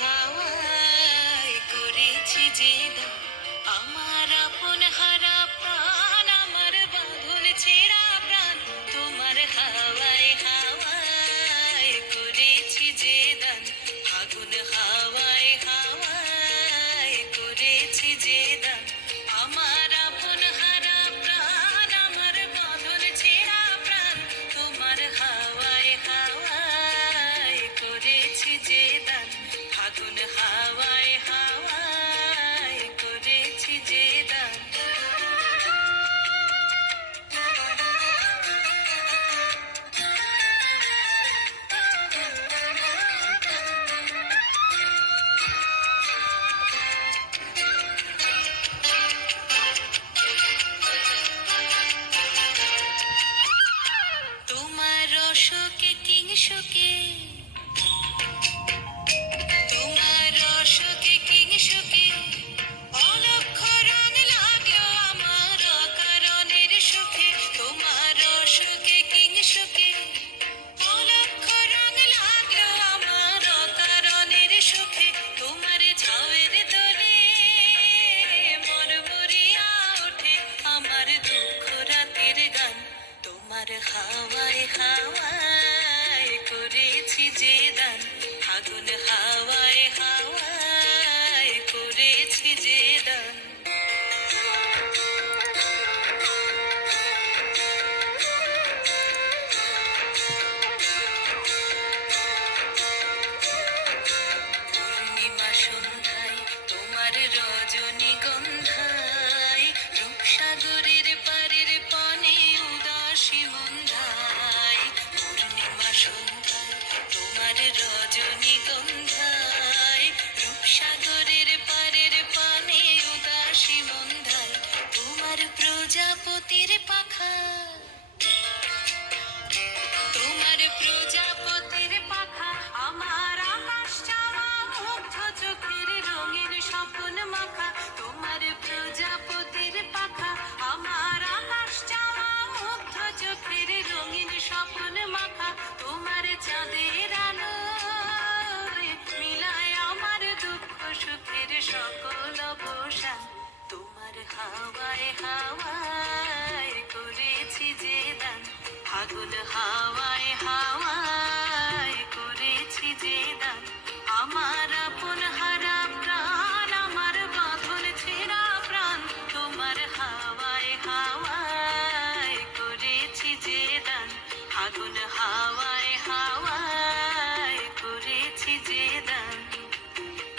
হাওয়ায় করেছি যে দান, আমার আপন হারা প্রাণ, আমার বাঁধন ছেঁড়া প্রাণ, তোমার হাওয়ায় হাওয়ায় করেছি যে দান, ফাগুন হাওয়ায় হাওয়ায় করেছি যে দান, আমার আপন হারা প্রাণ, আমার বাঁধন ছেঁড়া প্রাণ, তোমার হাওয়ায় হাওয়ায় করেছি যে দান, ফাগুন হাওয়ায় হাওয়ায় করেছি যে দান। তোমার অশোকে কিংশোকে, তোমার অশোকে কিংশোকে, অলক্ষ রং লাগলো আমার অকারণের সুখে, তোমার অশোকে কিংশোকে, অলক্ষ রং লাগলো আমার অকারণের সুখে, তোমার ঝাউয়ের দোলে মরমরিয়া ওঠে আমার দুঃখ রাতের গান, তোমার হাওয়ায় হাওয়ায় করেছি যে দান, ফাগুন হাওয়ায় হাওয়ায় করেছি যে দান। পূর্ণিমা সন্ধ্যায় তোমার রজনীগন্ধায়, রূপসাগরের পারের পানে উদাসী মন্ধায়, পূর্ণিমা সন্ধ্যায় তোমার রজনীগন্ধায়, রূপসাগরের পারের পানে উদাসী মন্ধায়, তোমার প্রজাপতির পাখা, তোমার প্রজাপতির পাখা, আমার আকাশ চাওয়া মুগ্ধ চোখের রঙিন স্বপ্ন মাখা, তোমার প্রজাপতির পাখা, আমার আকাশ চাওয়া মুগ্ধ চোখের রঙিন স্বপ্ন মাখা, তোমার চাঁদের আলোয় মিলায় আমার দুঃখ সুখের সকল অবসান, তোমার হাওয়ায় হাওয়ায় করেছি যে দান, ফাগুন হাওয়ায় হাওয়ায় করেছি যে দান, আমার আপন হারা প্রাণ, আমার বাঁধন ছেঁড়া প্রাণ, তোমার হাওয়ায় হাওয়ায় করেছি যে দান, ফাগুন হাওয়ায় হাওয়ায়